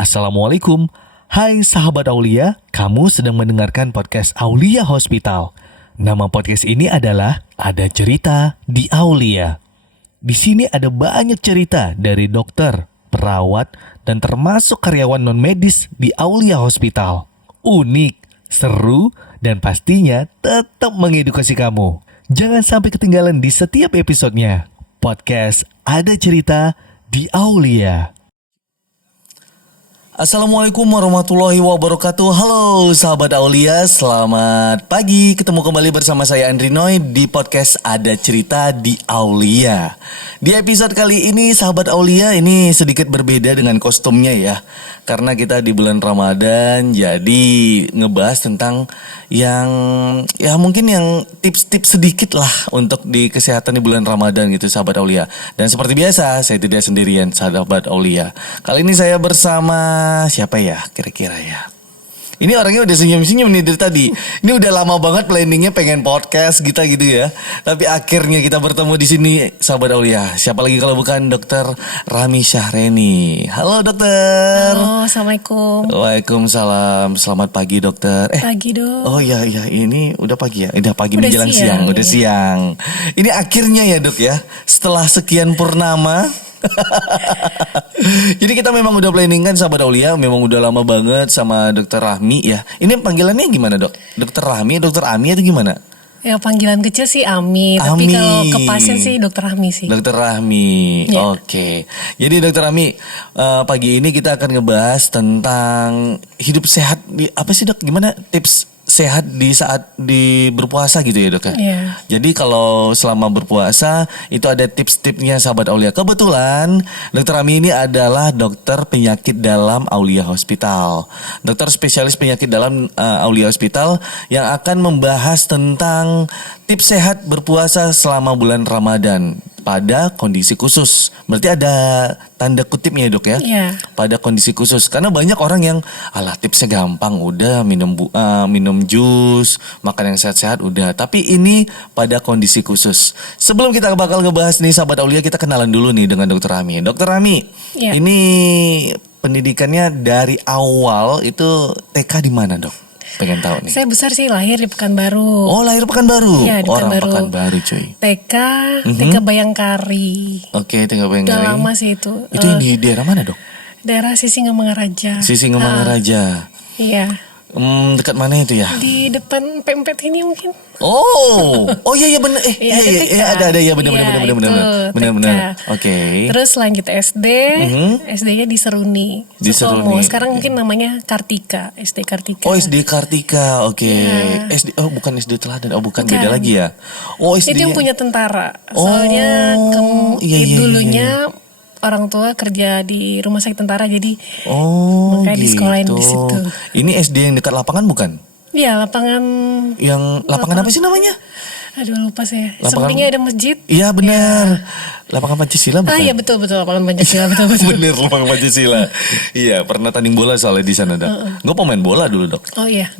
Assalamualaikum. Hai sahabat Aulia, kamu sedang mendengarkan podcast Aulia Hospital. Nama podcast ini adalah Ada Cerita di Aulia. Di sini ada banyak cerita dari dokter, perawat, dan termasuk karyawan non-medis di Aulia Hospital. Unik, seru, dan pastinya tetap mengedukasi kamu. Jangan sampai ketinggalan di setiap episodenya. Podcast Ada Cerita di Aulia. Assalamualaikum warahmatullahi wabarakatuh. Halo sahabat Aulia, selamat pagi. Ketemu kembali bersama saya Andri Noy di podcast Ada Cerita di Aulia. Di episode kali ini sahabat Aulia, ini sedikit berbeda dengan kostumnya ya. Karena kita di bulan Ramadan, jadi ngebahas tentang yang mungkin yang tips-tips sedikit lah untuk di kesehatan di bulan Ramadan gitu sahabat Aulia. Dan seperti biasa, saya tidak sendirian sahabat Aulia. Kali ini saya bersama siapa ya kira-kira ya? Ini orangnya udah senyum-senyum nih dari tadi. Ini udah lama banget planningnya pengen podcast gitu ya. Tapi akhirnya kita bertemu di sini sahabat Aulia. Siapa lagi kalau bukan Dokter Rahmi Syahreni. Halo dokter. Halo, assalamualaikum. Waalaikumsalam. Selamat pagi dokter. Pagi dok. Oh iya ini udah pagi ya. Udah pagi Udah menjelang siang, siang. Udah iya. siang. Ini akhirnya ya dok ya. Setelah sekian purnama. Jadi kita memang udah planning kan sahabat Aulia, memang udah lama banget sama Dokter Rahmi ya. Ini panggilannya gimana dok? Dokter Rahmi, Dokter Ami atau gimana? Ya panggilan kecil sih Ami, tapi Ami. kalau ke pasien sih Dokter Rahmi sih. Dokter Rahmi, Ya. Oke. Jadi Dokter Rahmi, pagi ini kita akan ngebahas tentang hidup sehat. Apa sih dok? Gimana tips sehat di saat berpuasa gitu ya dok ya? Iya. Jadi kalau selama berpuasa itu ada tips-tipsnya sahabat Aulia. Kebetulan Dokter Ami ini adalah dokter penyakit dalam Aulia Hospital. Dokter spesialis penyakit dalam Aulia Hospital yang akan membahas tentang tips sehat berpuasa selama bulan Ramadan pada kondisi khusus. Berarti ada tanda kutipnya ya dok ya? Iya. Pada kondisi khusus. Karena banyak orang yang alah tipsnya gampang, udah minum jus, makan yang sehat-sehat udah. Tapi ini pada kondisi khusus. Sebelum kita bakal ngebahas nih sahabat Aulia, kita kenalan dulu nih dengan Dokter Rami. Dokter Rami, Iya. ini pendidikannya dari awal itu TK di mana dok? Pengen tahu nih. Saya besar sih lahir di Pekanbaru. Oh lahir Pekanbaru. Iya, di Orang Pekanbaru. Pekanbaru cuy. TK Bayangkari. Oke, tinggal pengen Udah lama sih itu. Itu yang di daerah mana dok? Daerah Sisingamangaraja. Sisingamangaraja. Iya. Dekat mana itu ya? Di depan Pempet ini mungkin. Oh iya benar. Iya, Ada ya benar. TK. Oke. Terus lanjut SD, SD-nya di Seruni. Di Sutomo. Seruni. Sekarang mungkin namanya Kartika, SD Kartika. Oh SD Kartika, oke. Iya. SD, bukan SD Teladan, bukan Bukan. beda lagi ya. Oh SD. Itu yang punya tentara. Oh, Soalnya iya. dulunya orang tua kerja di rumah sakit tentara, jadi Oh makanya gitu. disekolahin di situ. Ini SD yang dekat lapangan bukan? Iya, lapangan. Yang lapangan apa sih namanya? Aduh lupa saya. Lapangan- Sampingnya ada masjid. Iya benar. Lapangan Pancasila bukan? Ah iya betul lapangan Pancasila betul. Bener lapangan Pancasila. Iya pernah tanding bola soalnya di sana dok. Gue pemain bola dulu dok. Oh iya.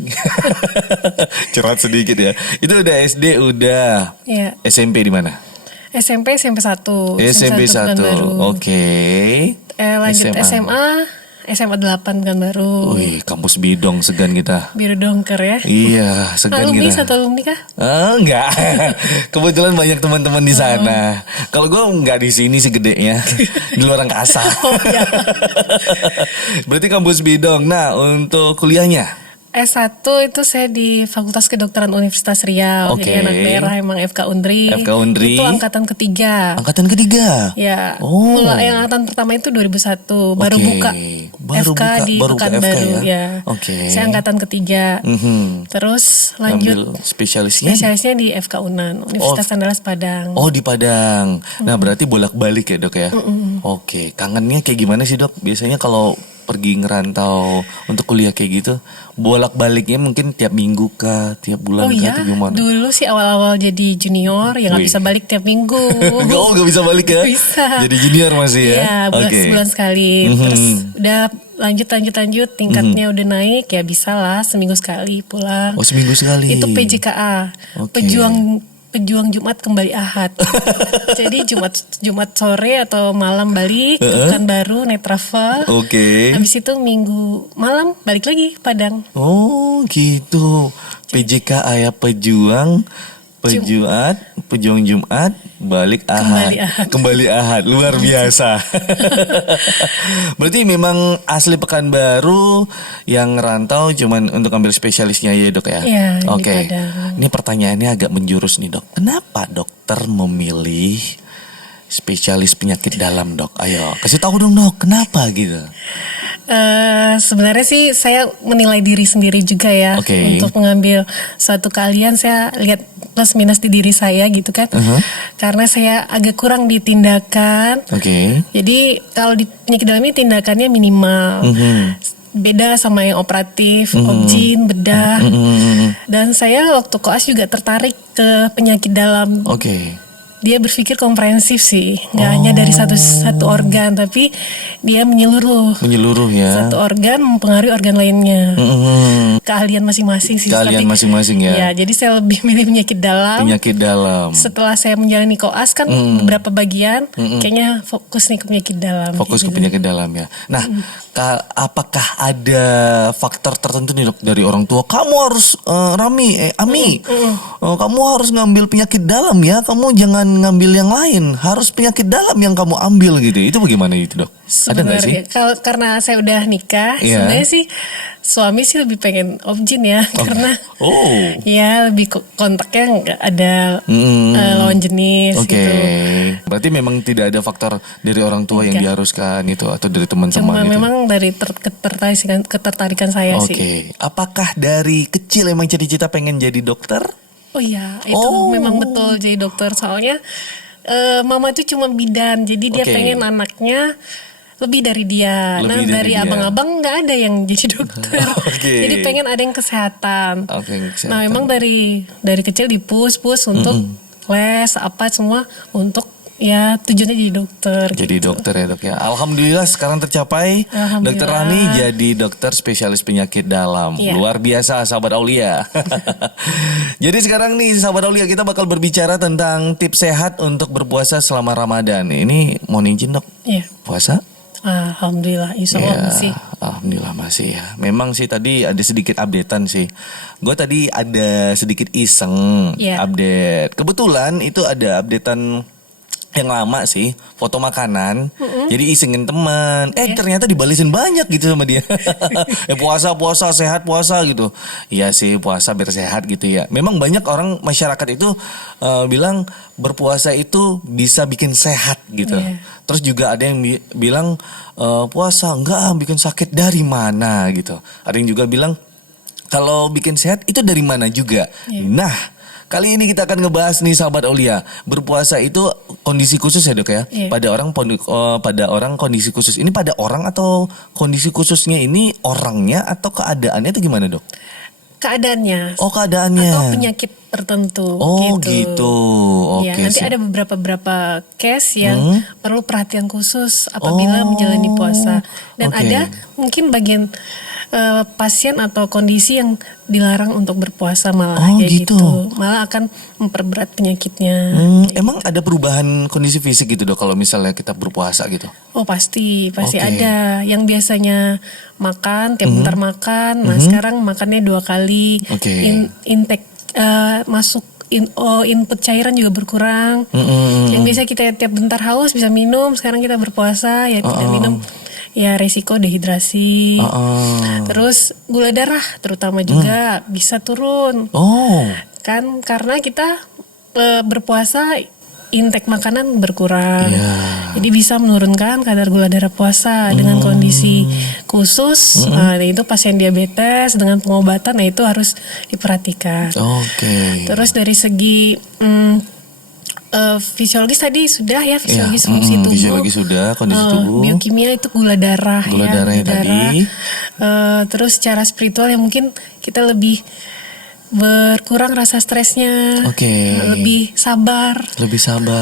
Curhat sedikit ya. Itu udah SD, udah Iya. SMP di mana? SMP 1. SMP 1. Pekanbaru. Oke. Lanjut SMA 8 Pekanbaru. Wih, kampus bidong segan kita. Biru dongker ya. Iya, segan Alumni kita. satu alumni kah? Enggak. Kebetulan banyak teman-teman di sana. Kalau gue enggak di sini sih gedenya. Di luar angkasa. Berarti kampus bidong. Nah, untuk kuliahnya? S1 itu saya di Fakultas Kedokteran Universitas Riau. Oke. Jadi anak daerah emang FK Undri. FK Undri. Itu angkatan ketiga. Angkatan ketiga. Ya. Oh. Yang angkatan pertama itu 2001 baru Oke. buka. Baru FK buka, di baru buka Pekanbaru FK ya? ya. Oke. Saya angkatan ketiga. Terus lanjut Ambil spesialisnya? spesialisnya di FK Unan, Universitas Andalas Padang. Oh di Padang. Nah berarti bolak-balik ya dok ya? Oke. Kangennya kayak gimana sih dok? Biasanya kalau pergi ngerantau untuk kuliah kayak gitu, bolak-baliknya mungkin tiap minggu kah, tiap bulan Oh kah, iya, atau gimana? dulu sih awal-awal jadi junior ya nggak Wih. bisa balik tiap minggu. Gak bisa balik ya? Bisa. Jadi junior masih ya? Iya, sebulan sekali. Terus udah lanjut tingkatnya udah naik ya bisa lah seminggu sekali pulang. Oh seminggu sekali. Itu PJKA, Oke. pejuang pejuang Jumat kembali Ahad. Jadi Jumat sore atau malam balik, Pekanbaru naik travel. Oke. Habis itu Minggu malam balik lagi Padang. Oh gitu. PJK ayah pejuang Jumat, balik Ahad. Kembali Ahad, luar biasa. Berarti memang asli Pekanbaru yang rantau cuman untuk ambil spesialisnya ya dok ya? Iya, Oke. Ini pertanyaannya agak menjurus nih dok. Kenapa dokter memilih spesialis penyakit dalam dok? Ayo, kasih tahu dong dok, kenapa gitu? Sebenarnya sih saya menilai diri sendiri juga ya. Untuk mengambil suatu keahlian saya lihat plus minus di diri saya gitu kan. Karena saya agak kurang di tindakan. Jadi kalau di penyakit dalam ini tindakannya minimal. Beda sama yang operatif, obgyn, bedah. Dan saya waktu koas juga tertarik ke penyakit dalam. Dia berpikir komprehensif sih, nggak hanya dari satu organ, tapi dia menyeluruh ya. Satu organ mempengaruhi organ lainnya. Keahlian masing-masing sih. Keahlian masing-masing ya. Ya, jadi saya lebih milih penyakit dalam. Setelah saya menjalani koas kan beberapa bagian, kayaknya fokus nih ke penyakit dalam. Fokus ke penyakit dalam ya. Nah, apakah ada faktor tertentu nih dok dari orang tua? Kamu harus Ami, kamu harus ngambil penyakit dalam ya. Kamu jangan ngambil yang lain, harus penyakit dalam yang kamu ambil gitu. Itu bagaimana itu dok? Ada nggak sih? Karena saya udah nikah, sebenarnya sih suami sih lebih pengen obgyn ya, karena ya lebih kontaknya nggak ada lawan jenis. gitu. Berarti memang tidak ada faktor dari orang tua yang diharuskan itu atau dari teman-teman. Cuma memang dari ketertarikan saya sih. Apakah dari kecil emang cita-cita pengen jadi dokter? Oh iya, itu memang betul jadi dokter. Soalnya mama itu cuma bidan, jadi dia pengen anaknya lebih dari dia. Dari abang-abang nggak ada yang jadi dokter. Jadi pengen ada yang kesehatan. Nah, memang dari kecil dipus untuk les apa semua untuk ya tujuannya jadi dokter. Jadi gitu. dokter ya dok ya. Alhamdulillah sekarang tercapai. Dokter Rani jadi dokter spesialis penyakit dalam. Luar biasa sahabat Aulia. Jadi sekarang nih sahabat Aulia, kita bakal berbicara tentang tips sehat untuk berpuasa selama Ramadan. Ini mau izin dok? Puasa? Alhamdulillah, insya Allah masih. Alhamdulillah masih ya. Memang sih tadi ada sedikit updatean sih. Gue tadi ada sedikit iseng update. Kebetulan itu ada updatean yang lama sih, foto makanan. Jadi isengin teman. Ternyata dibalesin banyak gitu sama dia. Puasa sehat puasa gitu. Iya sih, puasa biar sehat gitu ya. Memang banyak orang masyarakat itu bilang berpuasa itu bisa bikin sehat gitu. Terus juga ada yang bilang puasa enggak bikin sakit, dari mana gitu. Ada yang juga bilang kalau bikin sehat itu dari mana juga. Nah, kali ini kita akan ngebahas nih sahabat Aulia, berpuasa itu kondisi khusus ya dok ya. Pada orang kondisi khusus. Ini pada orang atau kondisi khususnya ini orangnya atau keadaannya itu gimana dok? Keadaannya. Keadaannya. Atau penyakit tertentu. Gitu. Nanti ada beberapa case yang perlu perhatian khusus apabila menjalani puasa. Dan ada mungkin bagian pasien atau kondisi yang dilarang untuk berpuasa malah gitu. Malah akan memperberat penyakitnya. Emang ada perubahan kondisi fisik gitu dok kalau misalnya kita berpuasa gitu? Oh pasti ada. Yang biasanya makan tiap bentar makan, nah sekarang makannya 2 kali. Intake masuk input cairan juga berkurang. Yang biasa kita tiap bentar haus bisa minum, sekarang kita berpuasa ya tidak minum. Ya resiko dehidrasi. Terus gula darah terutama juga bisa turun. Kan karena kita berpuasa intake makanan berkurang. Jadi bisa menurunkan kadar gula darah puasa dengan kondisi khusus. Nah, itu pasien diabetes dengan pengobatan, nah itu harus diperhatikan. Terus dari segi fisiologis tadi sudah ya, fisiologis fungsi tubuh. Fisiologis sudah, kondisi tubuh. Biokimia itu gula darah. Darahnya tadi. Terus secara spiritual yang mungkin kita lebih berkurang rasa stresnya. Lebih sabar.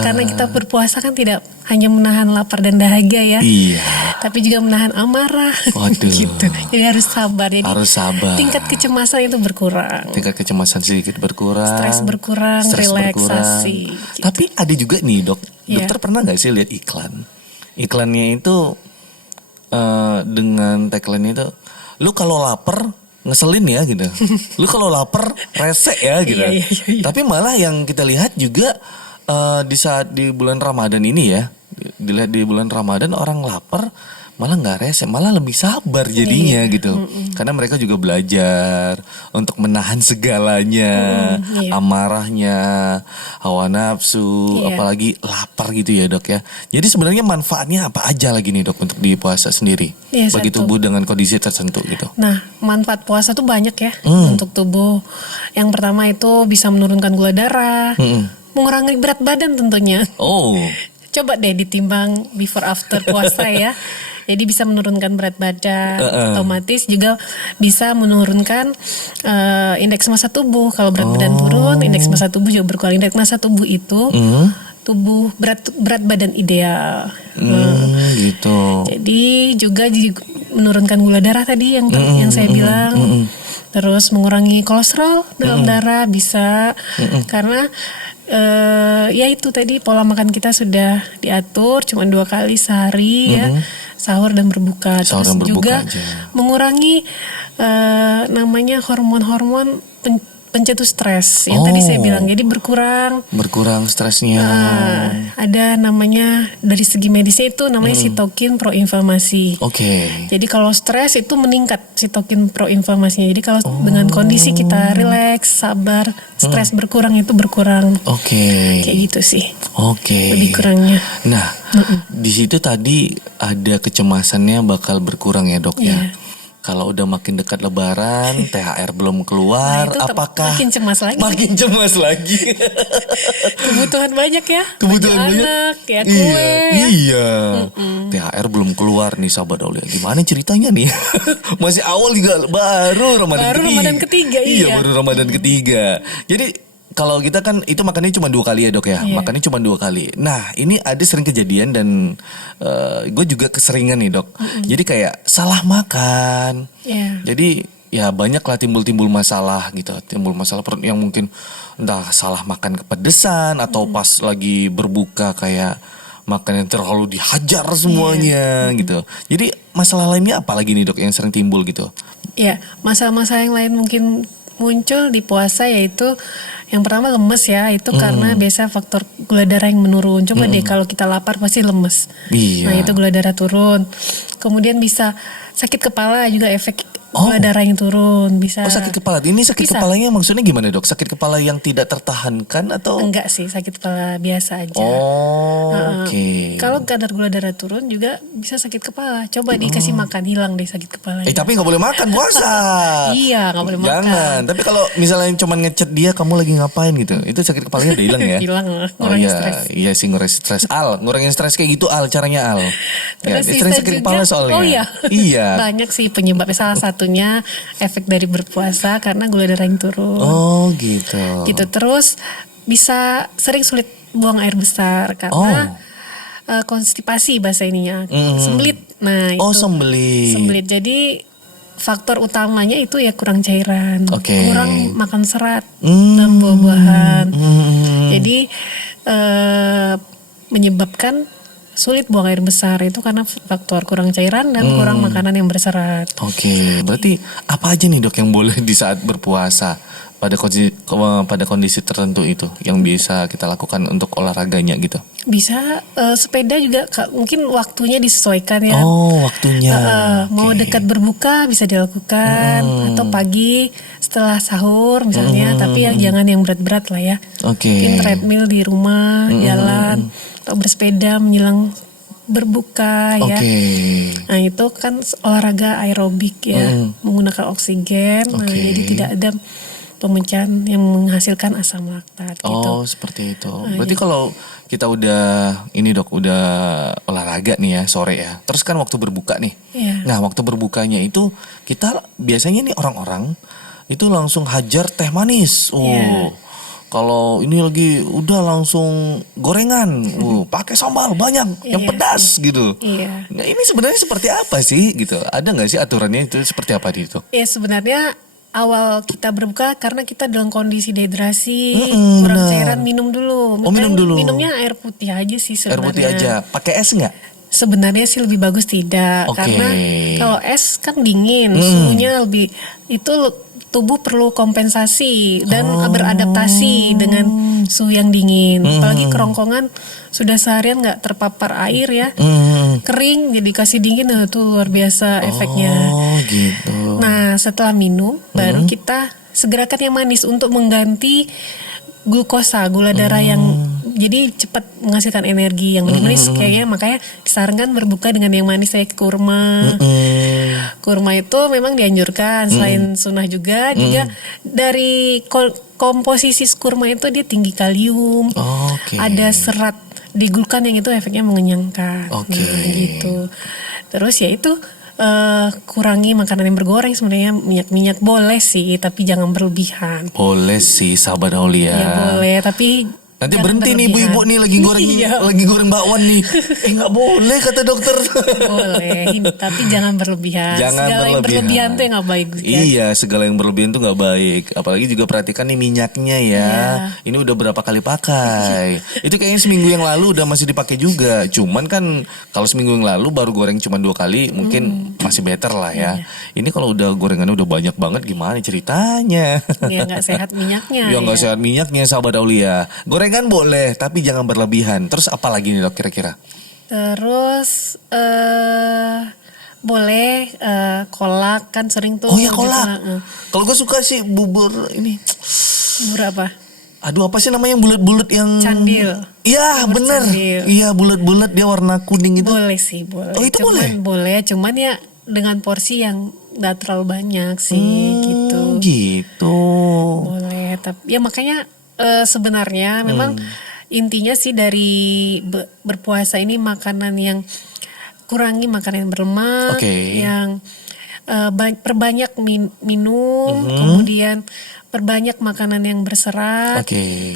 Karena kita berpuasa kan tidak hanya menahan lapar dan dahaga ya. Iya. Tapi juga menahan amarah. Waduh. Gitu. Jadi harus sabar. Jadi tingkat kecemasan itu berkurang. Sedikit berkurang. Stres berkurang, relaksasi. Gitu. Tapi ada juga nih dok. Dokter pernah nggak sih lihat iklan? Iklannya itu dengan tagline itu, lu kalau lapar ngeselin ya gitu. Lu kalau lapar rese ya gitu. Iya. Tapi malah yang kita lihat juga di saat di bulan Ramadan ini ya, dilihat di bulan Ramadan orang lapar malah nggak rese, malah lebih sabar jadinya gitu. Karena mereka juga belajar untuk menahan segalanya, amarahnya, hawa nafsu, apalagi lapar gitu ya dok ya. Jadi sebenarnya manfaatnya apa aja lagi nih dok untuk di puasa sendiri bagi tubuh dengan kondisi tertentu gitu. Nah, manfaat puasa tuh banyak ya untuk tubuh. Yang pertama itu bisa menurunkan gula darah, mengurangi berat badan tentunya. Coba deh ditimbang before after puasa ya. Jadi bisa menurunkan berat badan, otomatis juga bisa menurunkan indeks massa tubuh. Kalau berat badan turun, indeks massa tubuh juga berkurang. Indeks massa tubuh itu tubuh berat badan ideal. Gitu. Jadi juga menurunkan gula darah tadi yang saya bilang. Terus mengurangi kolesterol dalam darah bisa karena ya itu tadi pola makan kita sudah diatur cuma 2 kali sehari ya, sahur dan berbuka. Terus juga mengurangi namanya hormon-hormon pencetus stres yang tadi saya bilang. Jadi berkurang stresnya. Ada namanya dari segi medisnya itu namanya sitokin proinflamasi. Jadi kalau stres itu meningkat sitokin proinflamasinya. Jadi kalau dengan kondisi kita rileks, sabar, stres berkurang itu berkurang. Kayak gitu sih. Lebih kurangnya. Nah, di situ tadi ada kecemasannya bakal berkurang ya dok ya. Kalau udah makin dekat Lebaran, THR belum keluar, apakah makin cemas lagi? Kebutuhan banyak ya. Anak, ya kue. Iya. THR belum keluar nih sahabat Aulia. Gimana ceritanya nih? Masih awal juga baru Ramadan ketiga. Iya, baru Ramadan ketiga. Jadi kalau kita kan itu makannya cuma 2 kali ya dok ya, makannya cuma 2 kali. Nah ini ada sering kejadian dan gue juga keseringan nih dok. Jadi kayak salah makan. Jadi ya banyak lah timbul masalah gitu, timbul masalah perut yang mungkin entah salah makan kepedesan atau pas lagi berbuka kayak makan yang terlalu dihajar semuanya gitu. Jadi masalah lainnya apa lagi nih dok yang sering timbul gitu? Ya masalah-masalah yang lain mungkin muncul di puasa yaitu yang pertama lemes ya, itu karena biasa faktor gula darah yang menurun. Coba deh kalau kita lapar pasti lemes. Nah itu gula darah turun. Kemudian bisa sakit kepala juga efek gula darah yang turun bisa. Sakit kepala. Ini sakit kepalanya maksudnya gimana dok? Sakit kepala yang tidak tertahankan atau? Enggak sih, sakit kepala biasa aja. Kalau kadar gula darah turun juga bisa sakit kepala. Coba dikasih makan, hilang deh sakit kepalanya. Tapi nggak boleh makan puasa. Iya, nggak boleh makan. Jangan. Tapi kalau misalnya cuma ngechat dia, kamu lagi ngapain gitu, itu sakit kepalanya udah hilang ya? Hilang, ngurangin stres. Iya sih ngurangin stres. Ngurangin stres kayak gitu caranya Terus sering sakit kepala soalnya. Iya. Banyak sih penyebabnya. Salah satunya efek dari berpuasa karena gula darah yang turun. Gitu. Terus bisa sering sulit buang air besar karena konstipasi bahasa ininya. Sembelit. Nah, itu. Sembelit. Jadi faktor utamanya itu ya kurang cairan, kurang makan serat dan buah-buahan. Jadi menyebabkan sulit buang air besar itu karena faktor kurang cairan dan kurang makanan yang berserat. Berarti apa aja nih dok yang boleh di saat berpuasa pada kondisi tertentu itu yang bisa kita lakukan untuk olahraganya gitu? Bisa sepeda juga mungkin waktunya disesuaikan ya. Waktunya. Mau dekat berbuka bisa dilakukan atau pagi setelah sahur misalnya, tapi jangan yang berat-berat lah ya. Mungkin treadmill di rumah, jalan atau bersepeda menjelang berbuka ya. Nah itu kan olahraga aerobik ya, menggunakan oksigen. Nah jadi tidak ada pemecahan yang menghasilkan asam laktat gitu. Seperti itu. Berarti kalau kita udah udah olahraga nih ya sore ya. Terus kan waktu berbuka nih. Nah waktu berbukanya itu kita biasanya nih orang-orang itu langsung hajar teh manis. Kalau ini lagi udah langsung gorengan, pakai sambal banyak, yang pedas gitu. Nah ini sebenarnya seperti apa sih gitu? Ada nggak sih aturannya itu seperti apa itu? Ya sebenarnya awal kita berbuka karena kita dalam kondisi dehidrasi, kurang cairan, minum dulu. Minum dulu. Minumnya air putih aja sih sebenarnya. Air putih aja, pakai es nggak? Sebenarnya sih lebih bagus tidak, karena kalau es kan dingin, suhunya lebih itu tubuh perlu kompensasi dan beradaptasi dengan suhu yang dingin. Apalagi kerongkongan sudah seharian nggak terpapar air ya, kering jadi kasih dingin, itu luar biasa efeknya. Gitu. Nah setelah minum baru kita segerakan yang manis untuk mengganti glukosa, gula darah yang jadi cepat menghasilkan energi yang manis. Kayaknya makanya disarankan berbuka dengan yang manis kayak kurma. Kurma itu memang dianjurkan selain sunnah juga dari komposisi kurma itu dia tinggi kalium, ada serat di glukan yang itu efeknya mengenyangkan. Nah gitu. Terus ya itu kurangi makanan yang bergoreng, sebenarnya minyak boleh sih tapi jangan berlebihan. Boleh sih sahabat Aulia. Ya boleh tapi nanti berhenti nih ibu-ibu nih lagi goreng bakwan nih. Nggak boleh kata dokter. Boleh, tapi jangan berlebihan. Segala yang berlebihan tuh yang nggak baik. Iya, segala yang berlebihan tuh nggak baik. Apalagi juga perhatikan nih minyaknya ya. Ini udah berapa kali pakai. Itu kayaknya seminggu yang lalu udah masih dipakai juga. Cuman kan kalau seminggu yang lalu baru goreng cuma 2 kali, mungkin masih better lah ya. Ini kalau udah gorengannya udah banyak banget, gimana ceritanya? Ya nggak sehat minyaknya. Ya nggak sehat minyaknya sahabat Aulia. Gorengan boleh, tapi jangan berlebihan. Terus apa lagi nih dok kira-kira? Terus boleh kolak kan sering tuh. Oh iya kolak. Kalau gue suka sih bubur ini. Bubur apa? Aduh apa sih namanya yang bulat-bulat yang candil. Iya bener. Iya bulat-bulat dia warna kuning itu. Boleh sih boleh. Oh itu boleh? Cuman ya dengan porsi yang gak terlalu banyak sih gitu. Gitu. Boleh tapi ya makanya sebenarnya memang intinya sih dari berpuasa ini makanan yang kurangi makanan yang berlemak, yang perbanyak minum, kemudian perbanyak makanan yang berserat.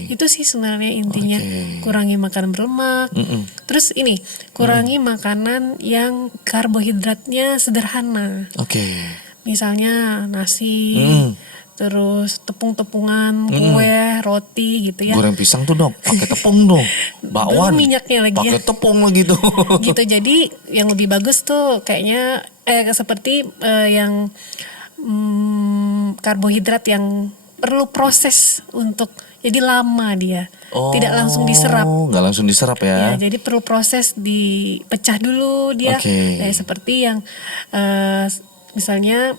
Itu sih sebenarnya intinya. Kurangi makanan berlemak. Terus ini kurangi makanan yang karbohidratnya sederhana. Misalnya nasi. Terus tepung-tepungan, kue, roti gitu ya. Goreng pisang tuh dong, pakai tepung dong. Bakwan. Minyaknya lagi pakai tepung lagi tuh. Gitu jadi yang lebih bagus tuh kayaknya seperti yang karbohidrat yang perlu proses untuk jadi lama dia. Tidak langsung diserap. Nggak langsung diserap ya. Jadi perlu proses dipecah dulu dia. Seperti yang misalnya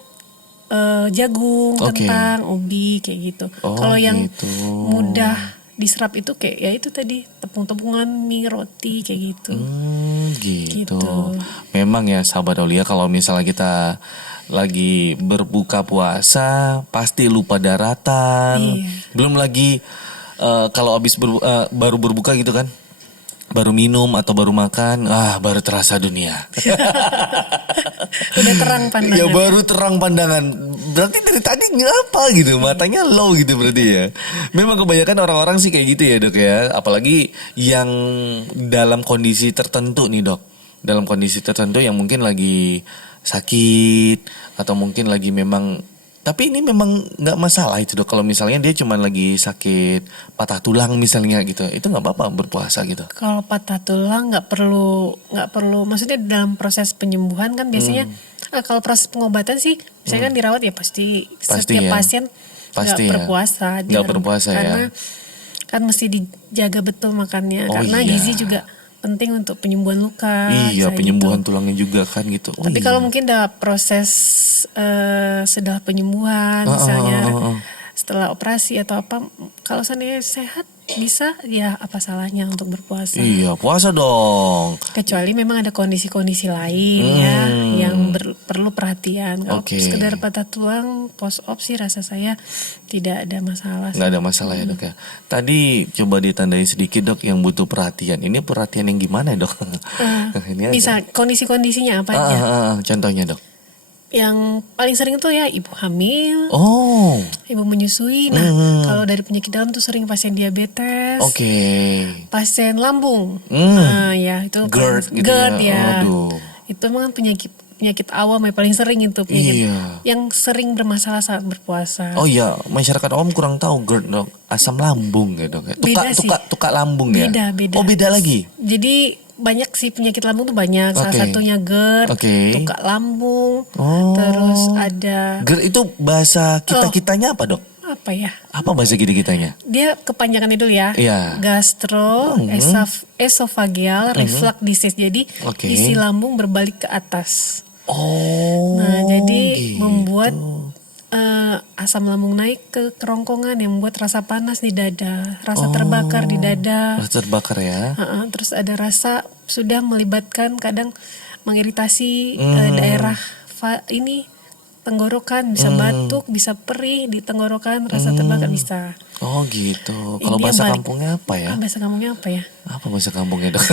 jagung, kentang, ubi kayak gitu. Kalau yang mudah diserap itu kayak ya itu tadi tepung-tepungan, mie, roti kayak gitu. Gitu. Memang ya sahabat Aulia kalau misalnya kita lagi berbuka puasa pasti lupa daratan. Belum lagi kalau habis baru berbuka gitu kan. Baru minum atau baru makan, baru terasa dunia. Udah terang pandangan. Ya baru terang pandangan. Berarti dari tadi ngapa gitu, matanya low gitu berarti ya. Memang kebanyakan orang-orang sih kayak gitu ya dok ya. Apalagi yang dalam kondisi tertentu nih dok. Dalam kondisi tertentu yang mungkin lagi sakit atau mungkin lagi memang. Tapi ini memang nggak masalah itu dok. Kalau misalnya dia cuma lagi sakit patah tulang misalnya gitu, itu nggak apa-apa berpuasa gitu. Kalau patah tulang nggak perlu. Maksudnya dalam proses penyembuhan kan biasanya kalau proses pengobatan sih, misalnya kan dirawat ya pasti setiap pasien nggak berpuasa. Nggak berpuasa karena kan mesti dijaga betul makannya. Karena gizi juga penting untuk penyembuhan luka. Iya, penyembuhan tulangnya juga kan gitu. Tapi kalau mungkin ada proses setelah penyembuhan, misalnya setelah operasi atau apa, kalau seandainya sehat bisa ya apa salahnya untuk berpuasa? Iya, puasa dong. Kecuali memang ada kondisi-kondisi lain ya yang perlu perhatian. Kalau sekedar patah tulang post op sih rasa saya tidak ada masalah. Nggak ada masalah ya dok ya. Tadi coba ditandai sedikit dok yang butuh perhatian. Ini perhatian yang gimana dok? Bisa kondisi-kondisinya apa aja? Contohnya dok. Yang paling sering itu ya ibu hamil, ibu menyusui. Nah, kalau dari penyakit dalam tuh sering pasien diabetes, pasien lambung. Nah, ya itu GERD gitu GERD ya. Itu memang penyakit awam yang paling sering itu penyakit yang sering bermasalah saat berpuasa. Oh iya, masyarakat awam kurang tahu GERD, dok. Asam lambung ya, dok. Tukak lambung ya. Beda. Oh, beda lagi. Jadi banyak sih penyakit lambung tuh banyak. Salah satunya GERD, tukak lambung. Terus ada GERD itu bahasa kitanya apa, dok? Apa ya? Apa bahasa kitanya? Dia kepanjangannya dulu ya. Gastro esophageal reflux disease. Jadi isi lambung berbalik ke atas. Nah, jadi membuat asam lambung naik ke kerongkongan yang membuat rasa panas di dada, rasa terbakar di dada. Rasa terbakar ya. Terus ada rasa sudah melibatkan kadang mengiritasi daerah tenggorokan, bisa batuk, bisa perih di tenggorokan, rasa terbakar bisa. Oh gitu. Kalau bahasa kampungnya apa ya? Bahasa kampungnya apa ya? Apa bahasa kampungnya, dok?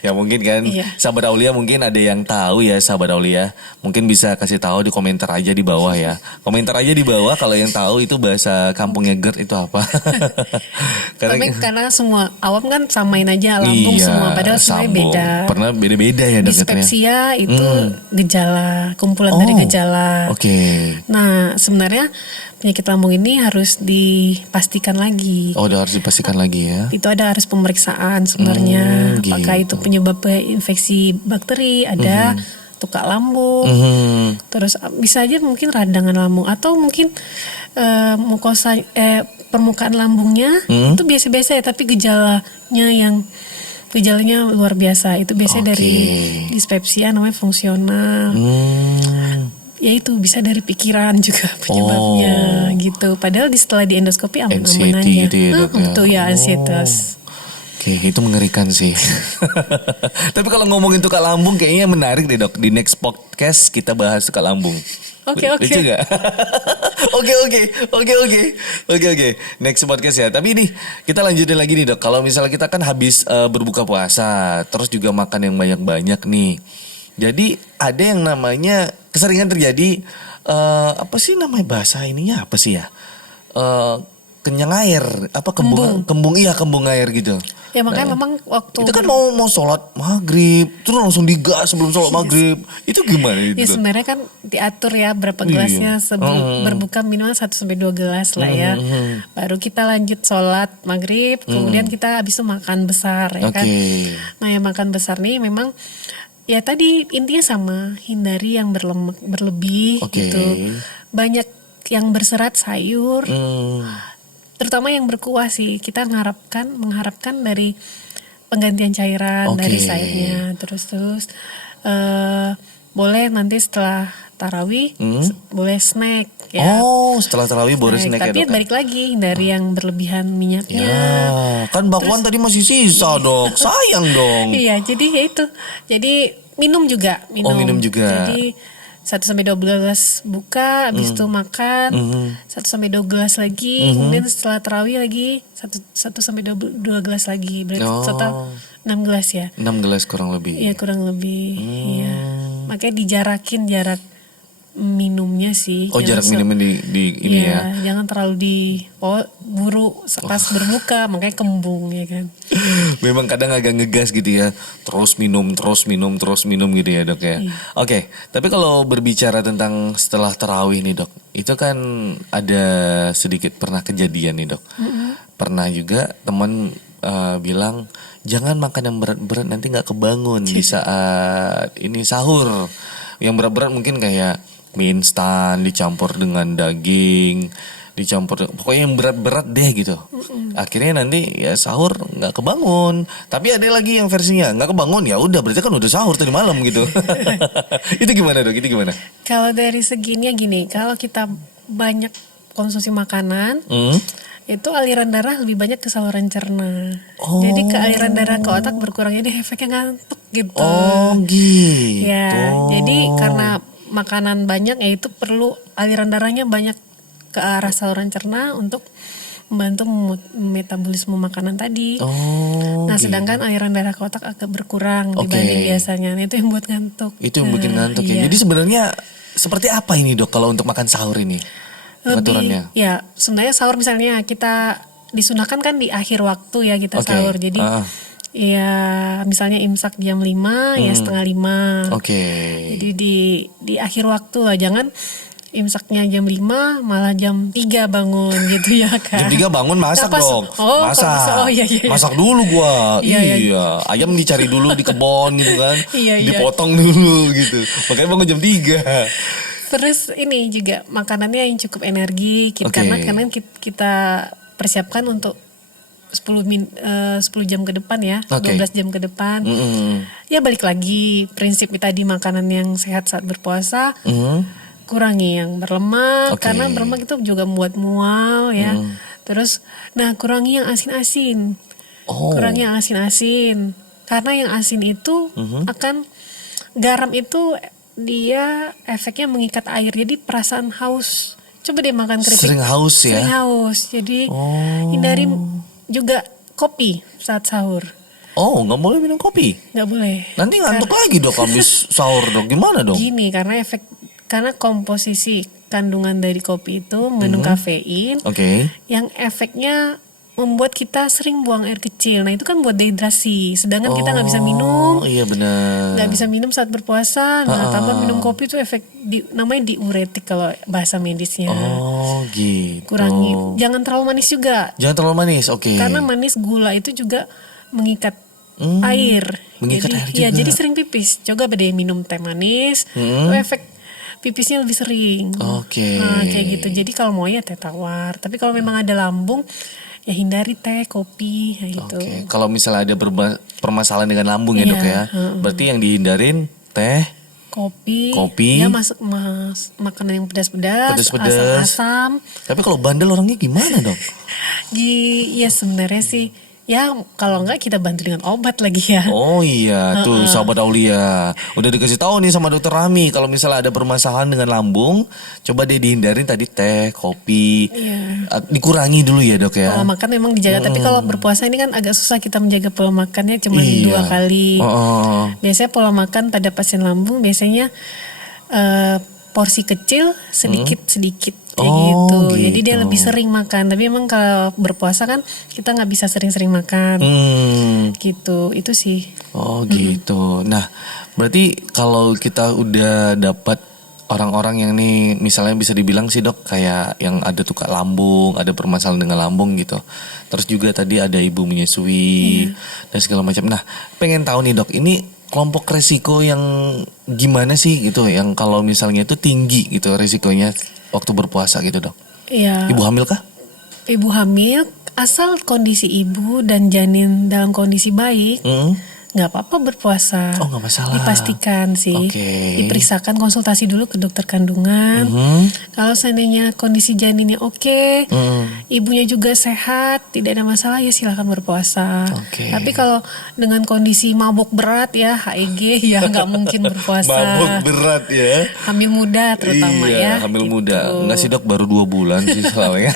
Ya mungkin kan sahabat Aulia mungkin ada yang tahu ya, sahabat Aulia. Mungkin bisa kasih tahu di komentar aja di bawah ya. Komentar aja di bawah kalau yang tahu itu bahasa kampungnya GERD itu apa. Karena semua awam kan samain aja lambung semua, padahal sebenarnya beda. Pernah beda-beda ya, dok. Dispepsia itu gejala, kumpulan dari gejala. Nah, sebenarnya penyakit lambung ini harus dipastikan lagi. Udah harus dipastikan lagi ya. Itu harus pemeriksaan sebenarnya. Apakah itu penyebab infeksi bakteri, ada tukak lambung. Terus bisa aja mungkin radangan lambung atau mungkin mukosa permukaan lambungnya itu biasa-biasa ya, tapi gejalanya luar biasa. Itu biasanya dari dispepsia, namanya fungsional. Ya itu bisa dari pikiran juga penyebabnya gitu. Padahal setelah di endoskopi aman-aman aja. Gitu ya, dok, Betul ya, ansietas. Itu mengerikan sih. Tapi kalau ngomongin tukak lambung kayaknya menarik deh, dok. Di next podcast kita bahas tukak lambung. Oke. Lucu gak? Oke. Next podcast ya. Tapi nih kita lanjutin lagi nih, dok. Kalau misalnya kita kan habis berbuka puasa, terus juga makan yang banyak-banyak nih. Jadi ada yang namanya keseringan terjadi apa sih namanya bahasa ininya apa sih ya? Kenyang air, apa kembung air gitu. Ya makanya memang waktu itu kan mau sholat maghrib, terus langsung digas sebelum sholat maghrib. Itu gimana itu? Ya sebenarnya kan diatur ya berapa gelasnya sebelum berbuka, minimal 1-2 gelas lah ya. Baru kita lanjut sholat maghrib, kemudian kita habis itu makan besar ya kan. Nah yang makan besar nih memang ya tadi intinya sama, hindari yang berlemak berlebih gitu. Banyak yang berserat sayur. Terutama yang berkuah sih, kita mengharapkan dari penggantian cairan dari sayurnya. Terus boleh nanti setelah tarawih boleh snack ya. Setelah tarawih boleh snack ya, tapi dok. Balik lagi dari yang berlebihan minyaknya. Kan bakwan tadi masih sisa, dok. Sayang dong. Iya, jadi ya itu. Jadi minum juga. Minum juga. Jadi 1-2 gelas buka, habis itu makan, 1-2 gelas lagi, kemudian setelah tarawih lagi 1-2 gelas lagi, berarti total 6 gelas ya. 6 gelas kurang lebih. Iya kurang lebih. Iya. Makanya dijarakin jarak minumnya sih. Jarak minumnya di ini ya. Jangan terlalu buru pas berbuka, makanya kembung ya kan. Memang kadang agak ngegas gitu ya. Terus minum gitu ya, dok ya. Oke, tapi kalau berbicara tentang setelah tarawih nih, dok. Itu kan ada sedikit pernah kejadian nih, dok. Pernah juga teman bilang jangan makan yang berat-berat, nanti nggak kebangun di saat ini sahur. Yang berat-berat mungkin kayak mie instan dicampur dengan daging, pokoknya yang berat-berat deh gitu. Akhirnya nanti ya sahur nggak kebangun. Tapi ada lagi yang versinya nggak kebangun, ya udah berarti kan udah sahur tadi malam gitu. Itu gimana, dok? Itu gimana? Kalau dari seginya gini, kalau kita banyak konsumsi makanan, itu aliran darah lebih banyak ke saluran cerna. Jadi ke aliran darah ke otak berkurang, jadi efeknya ngantuk gitu. Gitu. Ya, jadi karena makanan banyak ya itu perlu aliran darahnya banyak ke arah saluran cerna untuk membantu metabolisme makanan tadi. Nah, sedangkan aliran darah ke otak agak berkurang dibanding biasanya. Nah, itu yang buat ngantuk. Itu yang bikin ngantuk ya. Jadi sebenarnya seperti apa ini dok kalau untuk makan sahur ini? Aturannya? Ya, sebenarnya sahur misalnya kita disunahkan kan di akhir waktu ya kita sahur. Jadi ya misalnya imsak jam 5 ya setengah 5. Jadi di akhir waktu lah, jangan imsaknya jam 5 malah jam 3 bangun gitu ya kan. Jam 3 bangun masak dong. Masak. Iya. Masak dulu gua. Iya. Ayam dicari dulu di kebon gitu kan. Dipotong dulu gitu. Makanya bangun jam 3. Terus ini juga makanannya yang cukup energi karena kita persiapkan untuk 10 jam ke depan ya, 12 jam ke depan. Ya balik lagi prinsip tadi, makanan yang sehat saat berpuasa, kurangi yang berlemak karena berlemak itu juga membuat mual ya. Terus kurangi yang asin-asin. Kurangi yang asin-asin karena yang asin itu akan, garam itu dia efeknya mengikat air, jadi perasaan haus. Coba deh makan keripik. Sering haus ya? Sering haus. Jadi hindari juga kopi saat sahur. Nggak boleh minum kopi? Nggak boleh. Nanti ngantuk lagi dok habis sahur dok. Gimana dong? Gini, karena komposisi kandungan dari kopi itu mengandung kafein. Yang efeknya membuat kita sering buang air kecil. Nah itu kan buat dehidrasi. Sedangkan kita nggak bisa minum. Iya benar. Nggak bisa minum saat berpuasa. Nah tambah minum kopi itu namanya diuretik kalau bahasa medisnya. Gitu. Kurangi. Jangan terlalu manis juga. Jangan terlalu manis. Karena manis, gula itu juga mengikat air. Mengikat air juga. Ya jadi sering pipis. Coba deh minum teh manis. Efek pipisnya lebih sering. Nah kayak gitu. Jadi kalau mau ya teh tawar. Tapi kalau memang ada lambung, ya hindari teh, kopi, gitu. Kalau misalnya ada permasalahan dengan lambung ya dok ya, berarti yang dihindarin teh, kopi, ya makanan yang pedas-pedas, asam-asam. Tapi kalau bandel orangnya gimana dok? Ya sebenarnya sih, ya kalau enggak kita bantu dengan obat lagi ya. Tuh sahabat Aulia, udah dikasih tahu nih sama dokter Rami, kalau misalnya ada permasalahan dengan lambung, coba deh dihindarin tadi teh, kopi, dikurangi dulu ya dok ya. Pola makan memang dijaga, tapi kalau berpuasa ini kan agak susah kita menjaga pola makannya cuma 2 kali. Biasanya pola makan pada pasien lambung biasanya porsi kecil sedikit kayak gitu. Jadi dia lebih sering makan. Tapi emang kalau berpuasa kan kita nggak bisa sering-sering makan. Gitu. Itu sih. Gitu. Nah, berarti kalau kita udah dapat orang-orang yang nih misalnya bisa dibilang sih dok kayak yang ada tukar lambung, ada permasalahan dengan lambung gitu. Terus juga tadi ada ibu menyusui dan segala macam. Nah, pengen tahu nih dok, ini kelompok resiko yang gimana sih gitu, yang kalau misalnya itu tinggi gitu resikonya waktu berpuasa gitu dok? Iya. Ibu hamil kah? Ibu hamil, asal kondisi ibu dan janin dalam kondisi baik, nggak apa-apa berpuasa. Nggak masalah. Dipastikan sih. Diperiksakan, konsultasi dulu ke dokter kandungan. Kalau seandainya kondisi janinnya ibunya juga sehat, tidak ada masalah, ya silakan berpuasa. Tapi kalau dengan kondisi mabuk berat ya, HEG ya nggak mungkin berpuasa. Mabuk berat ya. Hamil muda terutama ya. Hamil muda. Enggak sih dok, baru 2 bulan sih soalnya.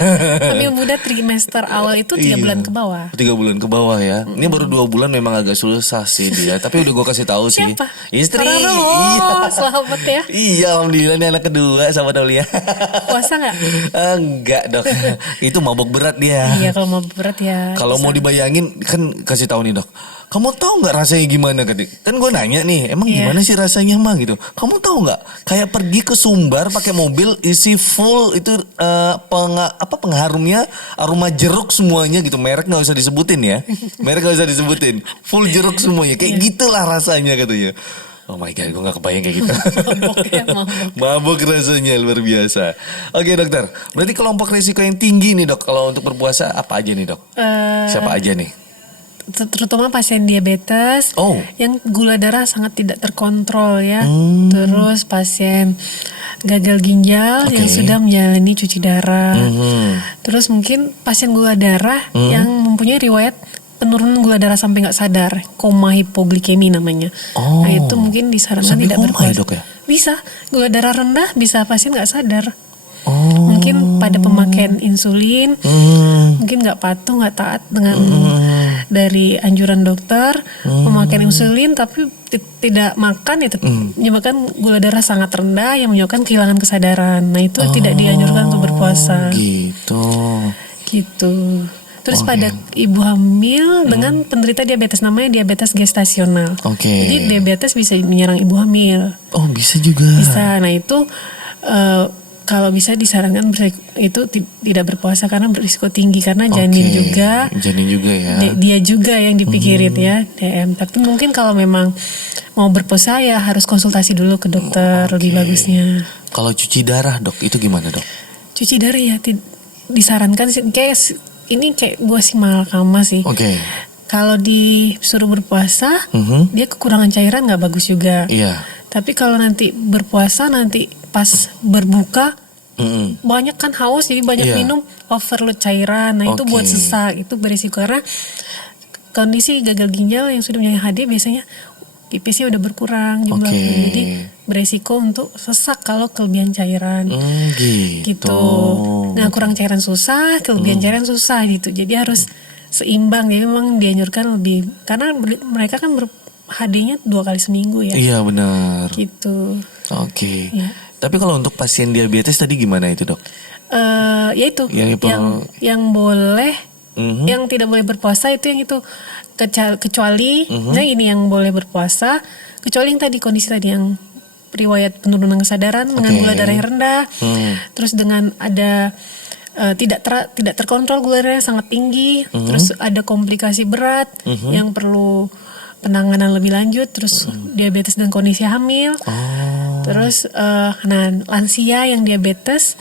Hamil muda trimester awal itu 3 bulan ke bawah. 3 bulan ke bawah ya. Ini baru 2 bulan memang agak susah sih dia, tapi udah gue kasih tahu sih. Siapa? Istri. Selamat ya. Iya, alhamdulillah ini anak kedua sama Aulia. Puasa nggak? Enggak dok, itu mabuk berat dia. Iya, kalau mabuk berat ya. Kalau mau dibayangin kan kasih tahu nih dok. Kamu tahu nggak rasanya gimana kan gue nanya nih, emang gimana sih rasanya mah gitu. Kamu tahu nggak? Kayak pergi ke Sumbar pakai mobil isi full itu pengharumnya aroma jeruk semuanya gitu. Merek nggak usah disebutin ya. Merek nggak usah disebutin. Full jeruk semuanya. Kayak gitulah rasanya katanya. Oh my god, gue gak kebayang kayak gitu. Mabok rasanya luar biasa. Oke dokter, berarti kelompok risiko yang tinggi nih dok kalau untuk berpuasa apa aja nih dok? Siapa aja nih? Terutama pasien diabetes yang gula darah sangat tidak terkontrol ya. Terus pasien gagal ginjal yang sudah menjalani cuci darah. Terus mungkin pasien gula darah yang mempunyai riwayat penurunan gula darah sampai nggak sadar, koma hipoglikemi namanya. Nah itu mungkin disarankan sampai tidak koma berpuasa. Ya, dok ya? Bisa, gula darah rendah bisa pasien nggak sadar. Mungkin pada pemakaian insulin, mungkin nggak patuh, nggak taat dengan dari anjuran dokter, pemakaian insulin, tapi tidak makan, itu menyebabkan gula darah sangat rendah yang menyebabkan kehilangan kesadaran. Nah itu tidak dianjurkan untuk berpuasa. Gitu. Terus pada ibu hamil dengan penderita diabetes, namanya diabetes gestasional. Jadi diabetes bisa menyerang ibu hamil. Oh, bisa juga. Bisa. Nah itu kalau bisa disarankan itu tidak berpuasa karena berisiko tinggi, karena janin juga ya. Dia juga yang dipikirin ya DM. Tapi mungkin kalau memang mau berpuasa ya harus konsultasi dulu ke dokter lebih bagusnya. Kalau cuci darah dok, itu gimana dok? Cuci darah ya disarankan kayak buah si malakama sih. Kalau disuruh berpuasa, dia kekurangan cairan nggak bagus juga. Tapi kalau nanti berpuasa, nanti pas berbuka banyak kan haus, jadi banyak minum, overload cairan. Nah itu buat sesak, itu berisiko karena kondisi gagal ginjal yang sudah punya HD biasanya pipisnya udah berkurang jumlahnya, jadi beresiko untuk sesak kalau kelebihan cairan. Gitu. Nah kurang cairan susah, kelebihan cairan susah gitu. Jadi harus seimbang. Jadi memang dianjurkan lebih, karena mereka kan HD-nya 2 kali seminggu ya. Iya benar. Gitu. Ya. Tapi kalau untuk pasien diabetes tadi gimana itu dok? Ya itu yang boleh, yang tidak boleh berpuasa itu yang itu. Kecuali nah ini yang boleh berpuasa, kecuali yang tadi kondisi tadi yang riwayat penurunan kesadaran dengan gula darah yang rendah, terus dengan ada tidak terkontrol gula darahnya sangat tinggi, terus ada komplikasi berat yang perlu penanganan lebih lanjut, terus diabetes dan kondisi hamil, terus lansia yang diabetes.